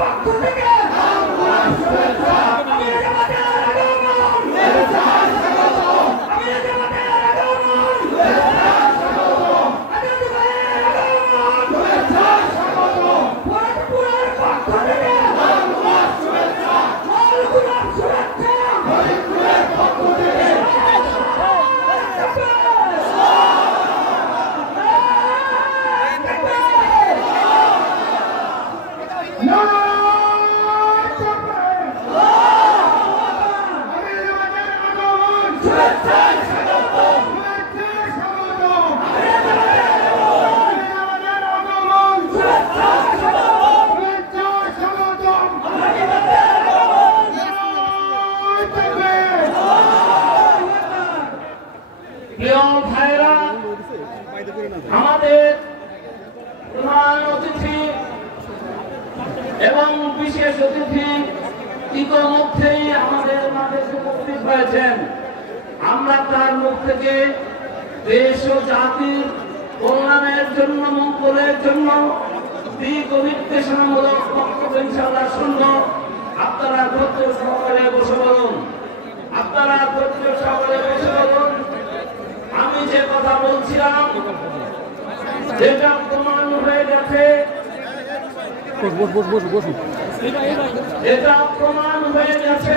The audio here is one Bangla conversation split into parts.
পক্ষ থেকে আমাদের প্রধান অতিথি এবং বিশেষ অতিথি ইতিমধ্যেই আমাদের মাঝে উপস্থিত হয়েছেন। আমরা তার মুখ থেকে দেশ ও জাতির কল্যাণের জন্য, মঙ্গলের জন্য দিক ও নির্দেশনামূলক বক্তব্য ইনশাআল্লাহ শুনব। আপনারা ধৈর্য সহকারে বসে বলুন, আপনারা ধৈর্য সহকারে বসে বলুন। আমি যে কথা বলছিলাম যেটা প্রমাণ হয়ে গেছে, এটা প্রমাণ হয়ে গেছে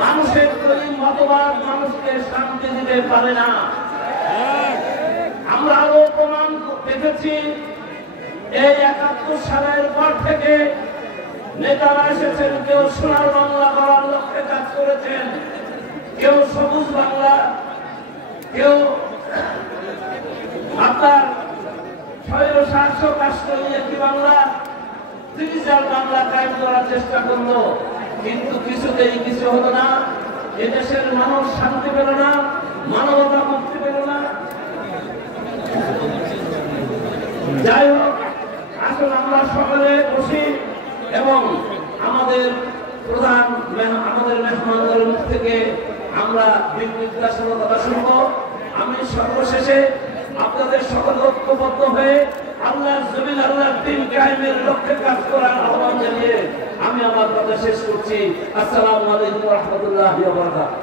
মানুষের তৈরি মতবাদ মানুষকে শান্তি দিতে পারে না। আমরা আরো প্রমাণ দেখেছি, এই ৭১ সালের পর থেকে নেতারা এসেছেন, কেউ সোনার বাংলা করার লক্ষ্যে কাজ করেছেন, কেউ সবুজ বাংলা, কেউ আপনার একটি বাংলা, ডিজিটাল বাংলা কায়েম করার চেষ্টা করলো, কিন্তু কিছুতেই কিছু হলো না। এদেশের মানুষ শান্তি পেল না, মানবতা মুক্তি পেল না। যাই হোক, আসলে আমরা সকলে বসি এবং আমাদের প্রধান আমাদের মেহমানদের মুখ থেকে আমরা দিক নির্দেশনা কথা শুনব। আমি সর্বশেষে আপনাদের সকল ঐক্যবদ্ধ হয়ে আল্লাহর জমিন, আল্লাহর দ্বীন কায়েমের লক্ষ্যে কাজ করার আহ্বান জানিয়ে আমি আমার কথা শেষ করছি। আসসালামু আলাইকুম ওয়া রাহমাতুল্লাহি ওয়া বারাকাতুহু।